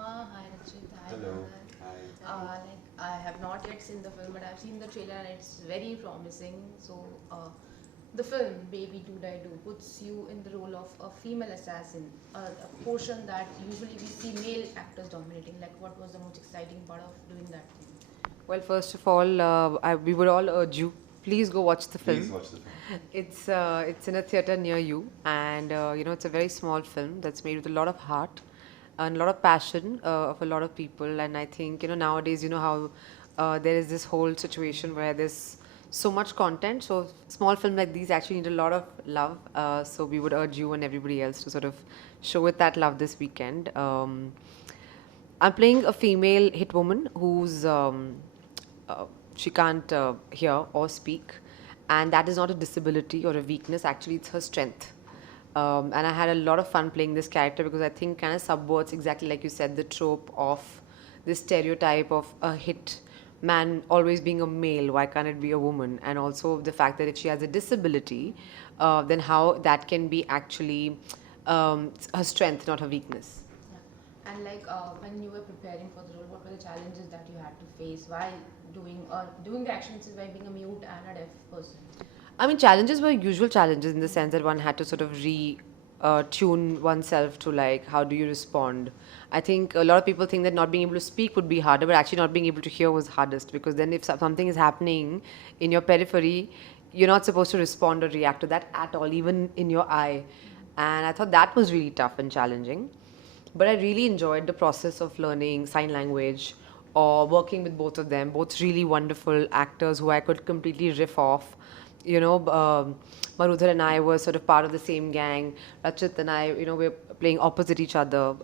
Huma. Hi Rachit. Hi Hello. Brother. Hi. I have not yet seen the film, but I've seen the trailer and it's very promising. The film Baby Do Die Do puts you in the role of a female assassin, a portion that usually we see male actors dominating. Like, what was the most exciting part of doing that thing? Well, first of all, we would all urge you, please go watch the Please film. watch the film. It's in a theater near you, and it's a very small film that's made with a lot of heart and a lot of passion of a lot of people. And I think nowadays, how there is this whole situation where there's so much content. So small film like these actually need a lot of love. So we would urge you and everybody else to sort of show it that love this weekend. I'm playing a female hit woman who's uh, she can't hear or speak, and that is not a disability or a weakness. Actually, it's her strength. And I had a lot of fun playing this character because I think kind of subverts exactly like you said the trope of this stereotype of a hit man always being a male. Why can't it be a woman? And also the fact that if she has a disability, then how that can be actually her strength, not her weakness. Yeah. And when you were preparing for the role, what were the challenges that you had to face while doing the actions while being a mute and a deaf person? I mean, challenges were usual challenges in the sense that one had to sort of tune oneself to like how do you respond. I think a lot of people think that not being able to speak would be harder, but actually not being able to hear was hardest because then if something is happening in your periphery, you're not supposed to respond or react to that at all, even in your eye. And I thought that was really tough and challenging. But I really enjoyed the process of learning sign language or working with both of them, both really wonderful actors who I could completely riff off. Marudhar and I were sort of part of the same gang. Rachit and I, we're playing opposite each other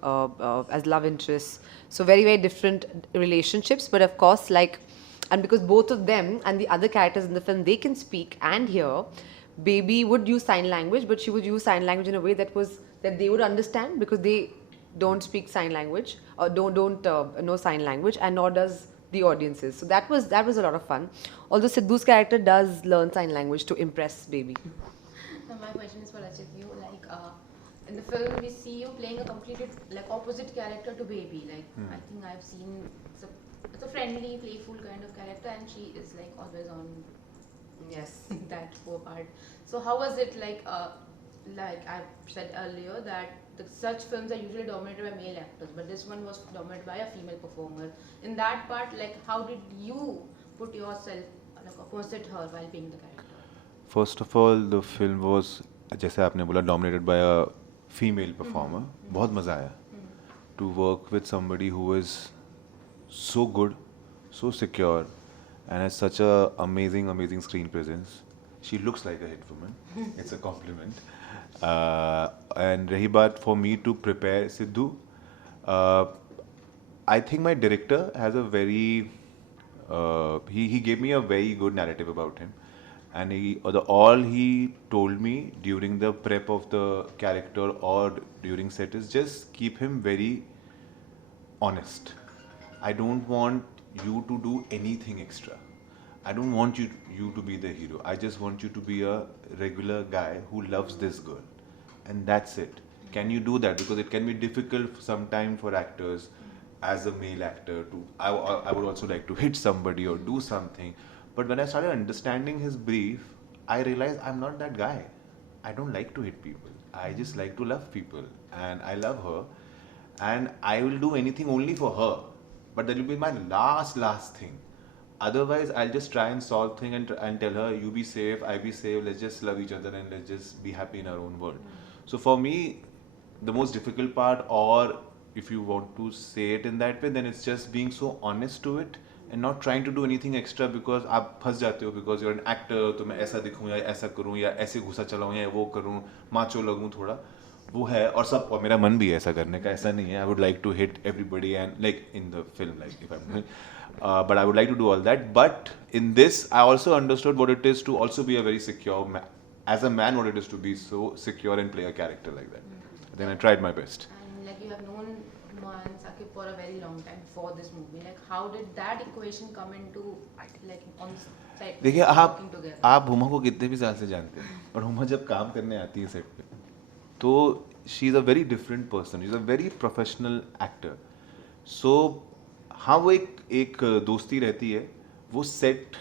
as love interests. So very, very different relationships. But of course, and because both of them and the other characters in the film, they can speak and hear, Baby would use sign language, but she would use sign language in a way that they would understand because they don't speak sign language or don't know sign language, and nor does the audiences. So that was a lot of fun. Although Sidhu's character does learn sign language to impress Baby. Now my question is for Rachit. In the film, we see you playing a completely opposite character to Baby. I think I've seen it's a friendly, playful kind of character, and she is always on Yes. that poor part. So how was it like I said earlier that such films are usually dominated by male actors, but this one was dominated by a female performer. In that part, how did you put yourself opposite her while being the character? First of all, the film was, जैसे आपने बोला, dominated by a female performer. बहुत मज़ा आया to work with somebody who is so good, so secure, and has such a amazing screen presence. She looks like a hit woman. It's a compliment. And rahi baat for me to prepare Sidhu, uh, I think my director has a very he gave me a very good narrative about him, and all he told me during the prep of the character or during set is just keep him very honest. I don't want you to do anything extra. I don't want you to be the hero. I just want you to be a regular guy who loves this girl. And that's it. Can you do that? Because it can be difficult sometime for actors as a male actor to. I would also like to hit somebody or do something. But when I started understanding his brief, I realized I'm not that guy. I don't like to hit people. I just like to love people. And I love her. And I will do anything only for her. But that will be my last thing. Otherwise, I'll just try and solve thing and tell her, you be safe, I be safe, let's just love each other and let's just be happy in our own world. So for me, the most difficult part, or if you want to say it in that way, then it's just being so honest to it and not trying to do anything extra because आप फंस जाते हो because you're an actor, तो मैं ऐसा दिखूँ या ऐसा करूँ या ऐसे घुसा चलाऊँ या वो करूँ, माचो लगूँ थोड़ा, वो है और मेरा मन भी है ऐसा करने का, ऐसा नहीं है. I would like to hit everybody and like in the film, like if I'm but I would like to do all that. But in this, I also understood what it is to also be a very secure man. As a man, what it is to be so secure and play a character like that. Then I tried my best. And you have known Huma and Sakib for a very long time before this movie. How did that equation come into on set देखिए working together? आप हुमा को कितने भी साल से जानते हैं, पर हुमा जब काम करने आती है सेट पे, तो she is a very different person. She is a very professional actor. So हाँ, वो एक दोस्ती रहती है, वो सेट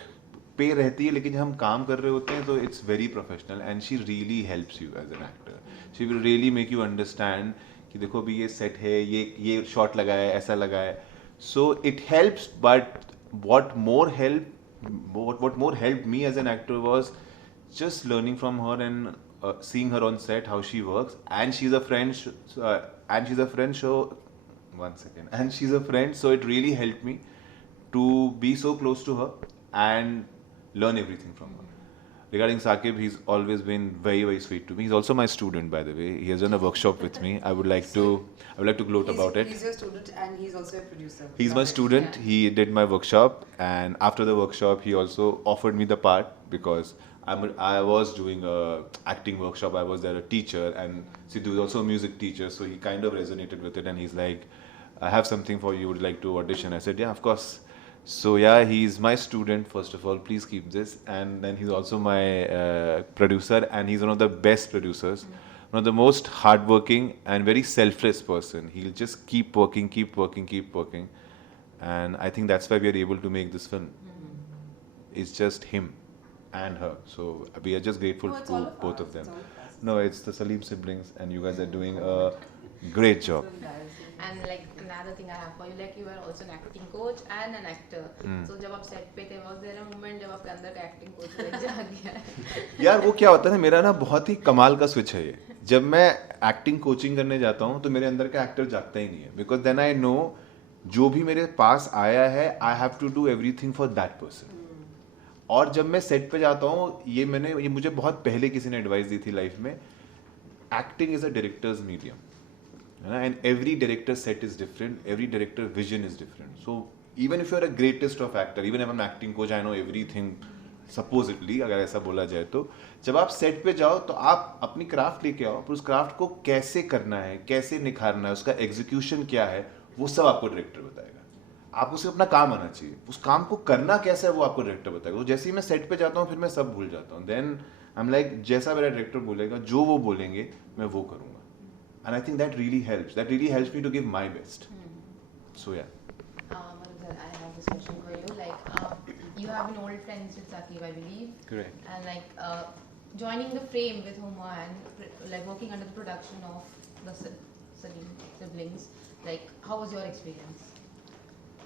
पे रहती है, लेकिन जब हम काम कर रहे होते हैं तो it's very professional and she really helps you as an actor. She will really make you understand कि देखो अभी ये सेट है, ये शॉट लगा है, ऐसा लगा है. So it helps, but what more helped me as an actor was just learning from her and seeing her on set how she works. And she's a friend, and she's a friend. So one second, and she's a friend. So it really helped me to be so close to her and learn everything from her. Regarding Saqib, he's always been very, very sweet to me. He's also my student, by the way. He has done a workshop with me. I would like to gloat about it. He's your student and he's also a producer. He's my student. Yeah. He did my workshop, and after the workshop, he also offered me the part because I was doing a acting workshop. I was there a teacher, and Sidhu is also a music teacher, so he kind of resonated with it. And he's like, "I have something for you. Would like to audition?" I said, "Yeah, of course." So yeah, he's my student. First of all, please keep this. And then he's also my producer, and he's one of the best producers. One of the most hardworking and very selfless person. He'll just keep working, keep working, keep working. And I think that's why we are able to make this film. It's just him and her. So we are just grateful No, it's to all of both us. of them. It's all of us. No, it's the Salim siblings, and you guys are doing a great job. And like another thing I have for you, like you are also an acting coach and an actor. So जब आप set पे थे, was there a moment जब आपके अंदर का acting coach like जाग गया? यार वो क्या होता है ना, मेरा ना बहुत ही कमाल का स्विच है ये. जब मैं एक्टिंग कोचिंग करने जाता हूँ तो मेरे अंदर का एक्टर जागता ही नहीं है, बिकॉज देन आई नो जो भी मेरे पास आया है I have to do everything for that person. और जब मैं सेट पे जाता हूँ, ये मुझे बहुत पहले किसी ने एडवाइस दी थी लाइफ में, acting is a directors medium, and every director set is different, every director vision is different. So even if you're a greatest of actor, even if I'm an acting coach, I know everything supposedly, अगर ऐसा बोला जाए तो जब आप set पे जाओ तो आप अपनी क्राफ्ट लेके आओ, पर उस क्राफ्ट को कैसे करना है, कैसे निखारना है, उसका एग्जीक्यूशन क्या है, वो सब आपको डायरेक्टर बताएगा. आपको सिर्फ अपना काम आना चाहिए, उस काम को करना कैसा है वो आपको डायरेक्टर बताएगा. तो जैसे ही मैं सेट पे जाता हूँ फिर मैं सब भूल जाता हूँ. देन आई एम लाइक, जैसा मेरा डायरेक्टर बोलेगा, जो वो बोलेंगे मैं वो करूँगा. And I think that really helps. That really helps me to give my best. So yeah. Manudhar, I have this question for you. Like, you have been old friends with Saqib, I believe. Correct. And like, joining the frame with Huma and like working under the production of the Salim siblings, like, how was your experience?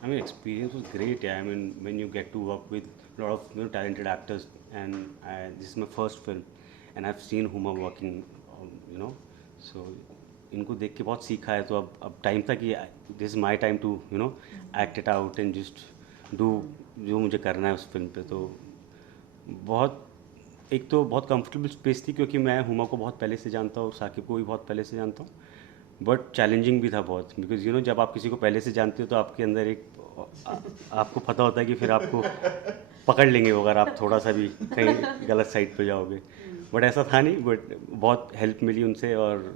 I mean, experience was great. Yeah, I mean, when you get to work with a lot of talented actors, and this is my first film, and I've seen Huma working, so इनको देख के बहुत सीखा है. तो अब time था कि this is my time to act it out and just do जो मुझे करना है उस फिल्म पे. तो एक तो बहुत कंफर्टेबल स्पेस थी, क्योंकि मैं हुमा को बहुत पहले से जानता हूँ, साकिब को भी बहुत पहले से जानता हूँ. बट चैलेंजिंग भी था बहुत, बिकॉज जब आप किसी को पहले से जानते हो तो आपके अंदर आपको पता होता है कि फिर आपको पकड़ लेंगे अगर आप थोड़ा सा भी कहीं गलत साइड पे जाओगे. बट ऐसा था नहीं. बट बहुत हेल्प मिली उनसे और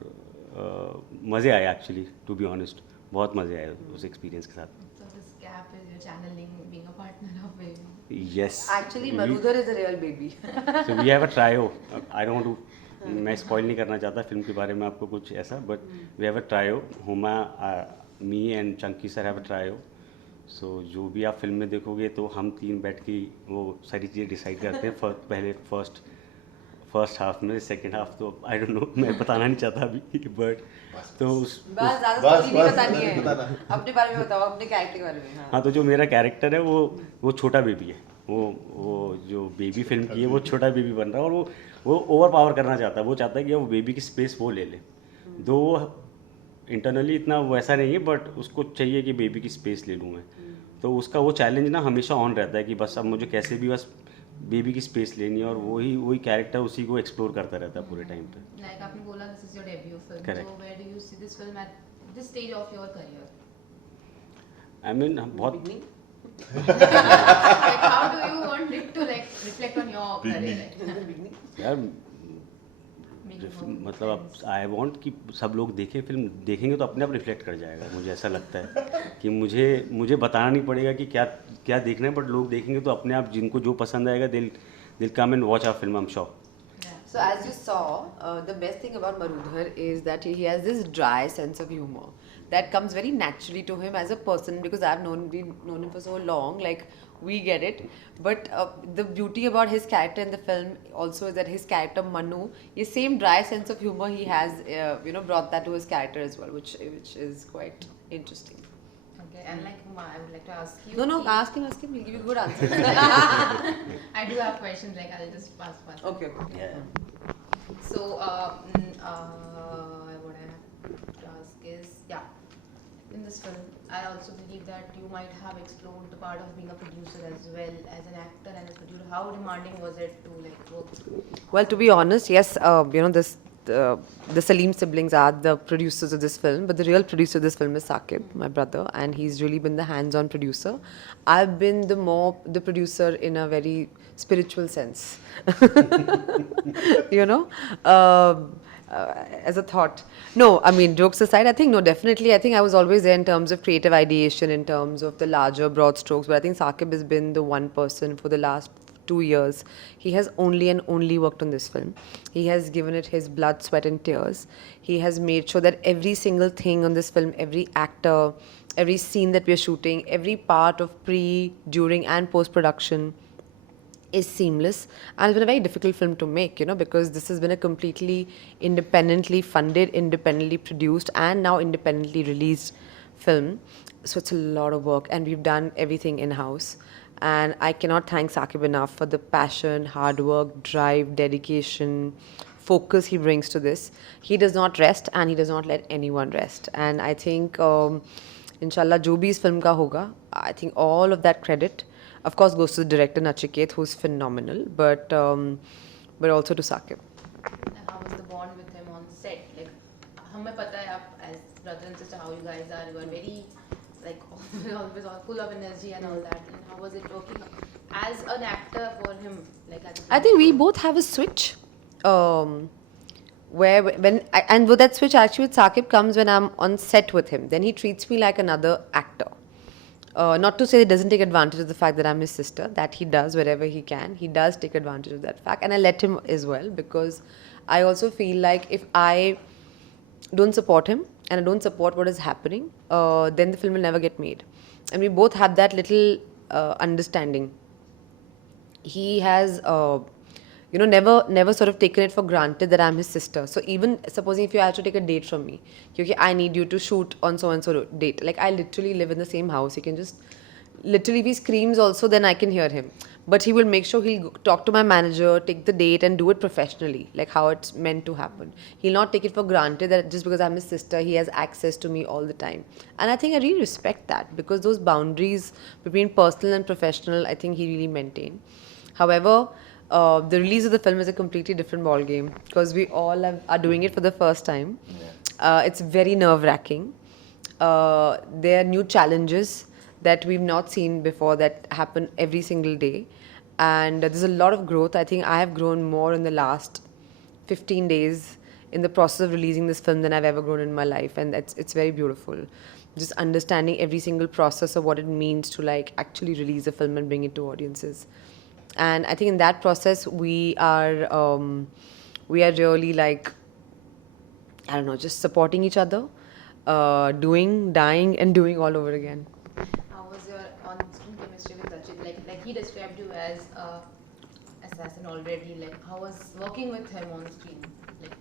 मज़े आए एक्चुअली, टू बी ऑनेस्ट. बहुत मज़े आए उस एक्सपीरियंस के साथ. So this gap is your channeling being a partner of baby. Yes. Actually, Manudhar is a real baby. So we have a trio. I don't want to मैं spoil नहीं करना चाहता फिल्म के बारे में आपको कुछ ऐसा, but we have a trio. Huma, me and Chunky sir have a trio. So जो भी आप फिल्म में देखोगे तो हम तीन बैठ के वो सारी चीज़ें डिसाइड करते हैं. पहले फर्स्ट हाफ में, सेकंड हाफ तो आई डोंट नो, मैं बताना नहीं चाहता अभी. बट तो बस ज़्यादा स्टोरी नहीं बतानी है. अपने बारे में बताओ, अपने कैरेक्टर के बारे में. हाँ, तो जो मेरा कैरेक्टर है वो छोटा बेबी है. वो जो बेबी फिल्म की है वो छोटा बेबी बन रहा है, और वो ओवर पावर करना चाहता है. वो चाहता है कि वो बेबी की स्पेस वो ले ले. दो इंटरनली इतना वैसा नहीं है, बट उसको चाहिए कि बेबी की स्पेस ले लूँ मैं. तो उसका वो चैलेंज ना हमेशा ऑन रहता है कि बस अब मुझे कैसे भी बस बेबी की स्पेस लेनी है, और वही कैरेक्टर उसी को एक्सप्लोर करता रहता है पूरे टाइम पे. Like आपने बोला this is your debut film. Correct. So where do you see this film at this stage of your career? I mean बहुत Like how do you want it to like reflect on your career? यार, Being more मतलब अब friends. I want कि सब लोग देखेंगे तो अपने आप रिफ्लेक्ट कर जाएगा. मुझे ऐसा लगता है कि मुझे बताना नहीं पड़ेगा कि क्या देखना है, बट लोग देखेंगे तो अपने आप जिनको जो पसंद आएगा दिल come and watch our film, I am sure. Yeah. So as you saw, the best thing about Marudhar is that he has this dry sense of humor that comes very naturally to him as a person, because we've known him for so long, like we get it. But the beauty about his character in the film also is that his character Manu, his same dry sense of humor, he has brought that to his character as well, which is quite interesting. Okay, and like Huma, I would like to ask you. No, ask him, he'll give you good answers. I do have questions, like I'll just pass. Okay. Yeah. So, what I have to ask is, yeah, in this film, I also believe that you might have explored the part of being a producer as well as an actor and as a producer. How demanding was it to like work? Well, to be honest, yes, the Salim siblings are the producers of this film, but the real producer of this film is Saqib, my brother, and he's really been the hands-on producer. I've been the producer in a very spiritual sense, you know. As a thought. No, I mean, jokes aside, I think, no, definitely, I think I was always there in terms of creative ideation, in terms of the larger broad strokes, but I think Saqib has been the one person for the last 2 years. He has only and only worked on this film. He has given it his blood, sweat and tears. He has made sure that every single thing on this film, every actor, every scene that we are shooting, every part of pre, during and post-production is seamless, and it's been a very difficult film to make, because this has been a completely independently funded, independently produced and now independently released film. So it's a lot of work, and we've done everything in-house, and I cannot thank Saqib enough for the passion, hard work, drive, dedication, focus he brings to this. He does not rest, and he does not let anyone rest, and I think inshallah jo bhi is film ka hoga, I think all of that credit of course goes to the director Nachiket, who's phenomenal, but also to Saqib. And how was the bond with him on set? Like, हमें पता है आप as brother and sister how you guys are. You are very like always all full of energy and all that. And how was it working as an actor for him? Like, as a I think we both have a switch, where and with that switch actually with Saqib comes when I'm on set with him. Then he treats me like another actor. Not to say he doesn't take advantage of the fact that I'm his sister, that he does wherever he can. He does take advantage of that fact, and I let him as well, because I also feel like if I don't support him and I don't support what is happening, then the film will never get made. And we both have that little understanding. He has never sort of taken it for granted that I'm his sister. So even supposing if you have to take a date from me, okay, I need you to shoot on so and so date. Like, I literally live in the same house. He can just literally, if he screams also, then I can hear him. But he will make sure he'll talk to my manager, take the date and do it professionally, like how it's meant to happen. He'll not take it for granted that just because I'm his sister, he has access to me all the time. And I think I really respect that, because those boundaries between personal and professional, I think he really maintained. However, the release of the film is a completely different ball game, because we all are doing it for the first time. It's very nerve-wracking. There are new challenges that we've not seen before that happen every single day, and there's a lot of growth. I think I have grown more in the last 15 days in the process of releasing this film than I've ever grown in my life, and it's very beautiful. Just understanding every single process of what it means to like actually release a film and bring it to audiences. And I think in that process we are really like, I don't know, just supporting each other, doing, dying and doing all over again. how was your on-screen chemistry with Rachit? Like he described you as a assassin already. Like, how was working with him on screen? Like,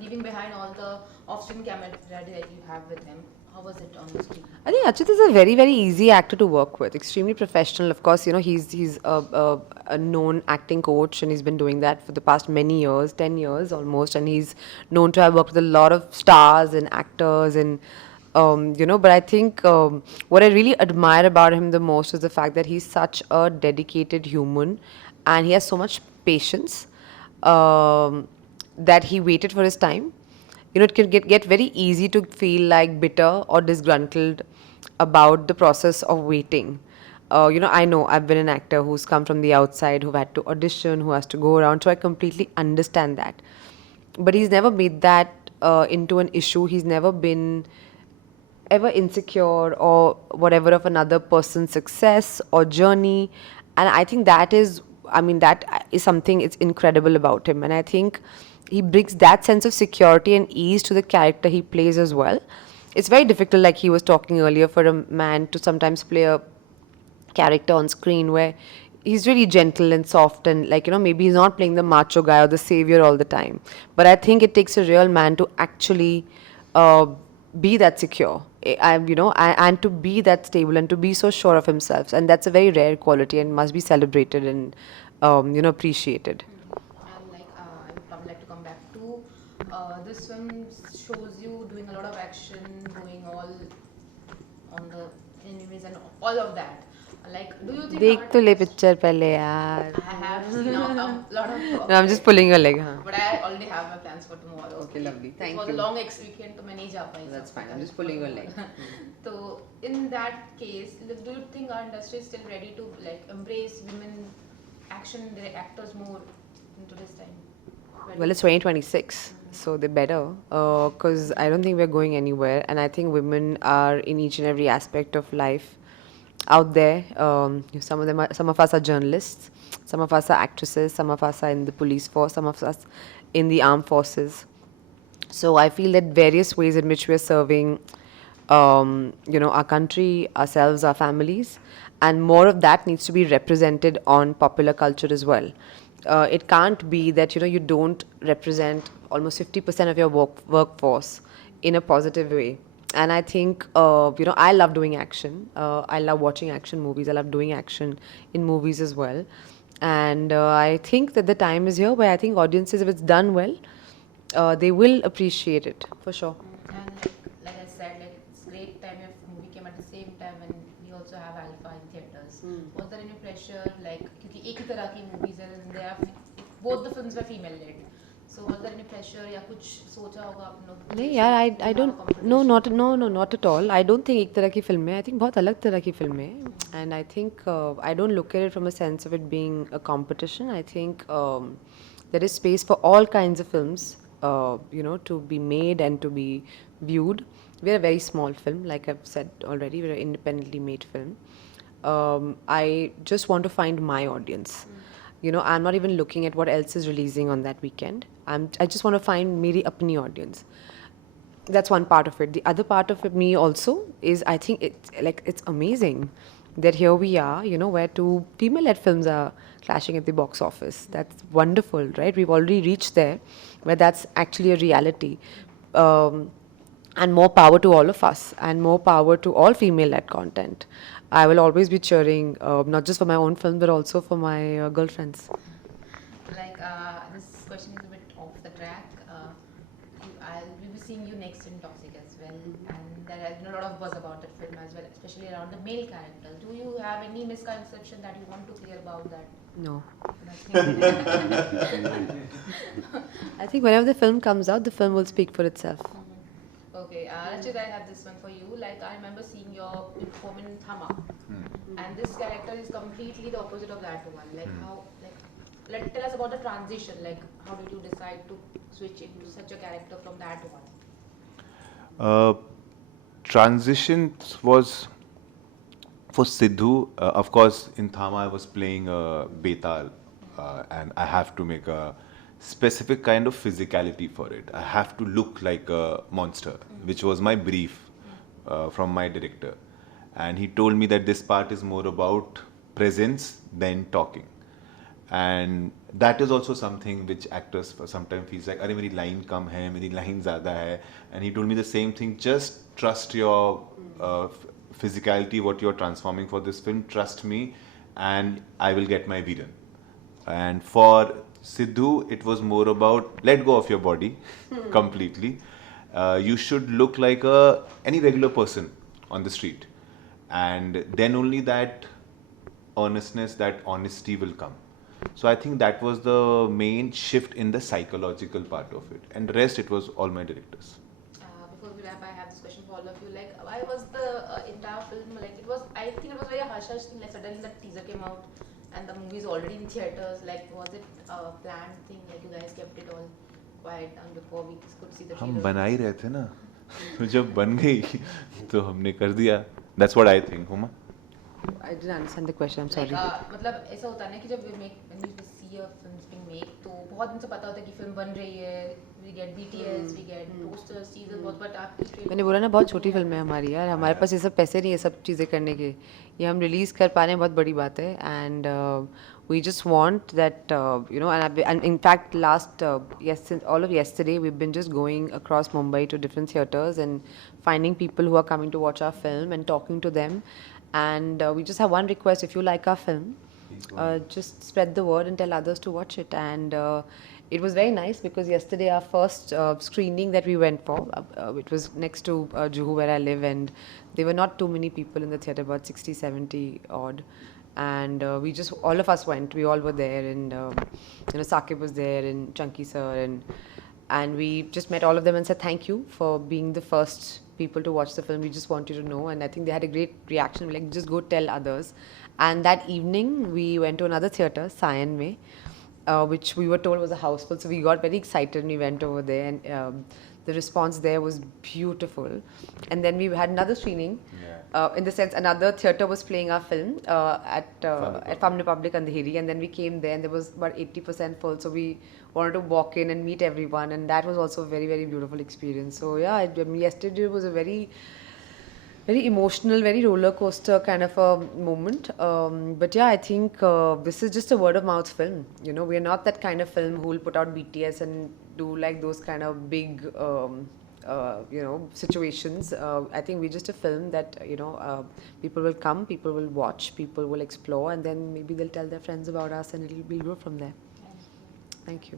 leaving behind all the off-screen camaraderie that you have with him. How was it on the screen? I think Achit is a very, very easy actor to work with. Extremely professional. Of course, he's a known acting coach, and he's been doing that for the past many years, 10 years almost. And he's known to have worked with a lot of stars and actors, and But I think what I really admire about him the most is the fact that he's such a dedicated human, and he has so much patience that he waited for his time. It can get very easy to feel like bitter or disgruntled about the process of waiting. I know I've been an actor who's come from the outside, who've had to audition, who has to go around, so I completely understand that. But he's never made that into an issue. He's never been ever insecure or whatever of another person's success or journey. And I think that is I mean, that is something it's incredible about him, and I think he brings that sense of security and ease to the character he plays as well. It's very difficult, like he was talking earlier, for a man to sometimes play a character on screen where he's really gentle and soft, and like, maybe he's not playing the macho guy or the savior all the time, but I think it takes a real man to actually uh, be that secure, and to be that stable and to be so sure of himself, and that's a very rare quality and must be celebrated and appreciated. And like I would probably like to come back to this film shows you doing a lot of action, going all on the enemies and all of that. Like, do you think देख तो ले artists- picture पहले यार. I have seen a lot of. No, I'm just pulling your leg. But I already have my plans for tomorrow. Okay, lovely. Thank It was you. a long weekend, तो मैं नहीं जा पाई. That's fine. I'm just pulling your leg. So in that case, do you think our industry is still ready to like embrace women action actors more into this time? Well, it's 2026, so they better, because I don't think we're going anywhere, and I think women are in each and every aspect of life out there. Some of us are journalists, some of us are actresses, some of us are in the police force, some of us in the armed forces. So I feel that various ways in which we are serving, our country, ourselves, our families, and more of that needs to be represented on popular culture as well. It can't be that you don't represent almost 50% of your workforce in a positive way. And I think I love doing action. I love watching action movies. I love doing action in movies as well. And I think that the time is here where I think audiences, if it's done well, they will appreciate it for sure. And like I said, like it's great time if movie came at the same time, and we also have Alpha in theaters. Was there any pressure, like क्योंकि एक ही तरह की movies हैं, and they are both the films were female led. So was there any pressure या कुछ सोचा होगा आप लोग? नहीं यार, I don't, no, not at all. I don't think एक तरह की फिल्म है. I think बहुत अलग तरह की फिल्म है. And I think I don't look at it from a sense of it being a competition. I think there is space for all kinds of films, to be made and to be viewed. We're a very small film, like I've said already. We're an independently made film. I just want to find my audience. I'm not even looking at what else is releasing on that weekend. I just want to find मेरी अपनी audience. That's one part of it. The other part of it, me also, is I think it's amazing that here we are, where two female-led films are clashing at the box office. That's wonderful, right? We've already reached there, where that's actually a reality. And more power to all of us, and more power to all female-led content. I will always be cheering, not just for my own film, but also for my girlfriends. Like this question is a bit off the track. We'll be seeing you next in Toxic as well, and there has been a lot of buzz about that film as well, especially around the male character. Do you have any misconception that you want to clear about that? No. Nothing. I think whenever the film comes out, the film will speak for itself. Okay, Rachit, I have this one for you. Like, I remember seeing your performance in Huma, and this character is completely the opposite of that one. Like, tell us about the transition. Like, how did you decide to switch into such a character from that one? Transition was for Sidhu. Of course, in Thama I was playing Betal, and I have to make a specific kind of physicality for it. I have to look like a monster, which was my brief from my director. And he told me that this part is more about presence than talking. And that is also something which actors sometimes feels like, अरे मेरी line कम है, मेरी line ज़्यादा है. And he told me the same thing. Just trust your physicality, what you're transforming for this film. Trust me, and I will get my villain. And for Sidhu, it was more about let go of your body completely. You should look like any regular person on the street, and then only that earnestness, that honesty will come. So I think that was the main shift in the psychological part of it, and the rest it was all my directors. Before we wrap, I have this question for all of you. Like, why was the entire film like it was? I think it was very hush hush thing. Like suddenly the teaser came out, and the movie is already in theaters. Like, was it a planned thing? Like, you guys kept it all quiet and before we could see the trailer? हम बना ही रहे थे ना, तो जब बन गई तो हमने कर दिया. That's what I think, Huma. I didn't understand the question. I'm sorry. मतलब ऐसा होता है ना कि जब when you see a film being made तो बहुत दिन से पता होता है कि फिल्म बन रही है, we get BTS, we get posters, teasers, बहुत, but आपकी trailer मैंने बोला ना बहुत छोटी फिल्म है हमारी यार, हमारे पास ये सब पैसे नहीं है सब चीज़ें करने के, ये हम रिलीज़ कर पा रहे हैं बहुत बड़ी बात है. And we just want that you know, and in fact last yes, since all of yesterday we've been just going across Mumbai to different theaters and finding people who are coming to watch our film and talking to them. And we just have one request: if you like our film, just spread the word and tell others to watch it. And it was very nice because yesterday our first screening that we went for, it was next to Juhu where I live, and there were not too many people in the theater, about 60, 70 odd. And we just, all of us went, we all were there, and you know, Sakib was there and Chunky sir, and we just met all of them and said thank you for being the first people to watch the film. We just want you to know. And I think they had a great reaction, like just go tell others. And that evening we went to another theater, Sayan May, which we were told was a house full, so we got very excited and we went over there, and the response there was beautiful. And then we had another screening, in the sense another theatre was playing our film at Fun Republic Andheri, and then we came there and there was about 80% full, so we wanted to walk in and meet everyone, and that was also a very, very beautiful experience. So yeah, I mean, yesterday was a very emotional, very roller coaster kind of a moment. But yeah, I think this is just a word of mouth film. You know, we are not that kind of film who will put out BTS and do like those kind of big, you know, situations. I think we're just a film that, you know, people will come, people will watch, people will explore, and then maybe they'll tell their friends about us, and we'll grow from there. Thank you.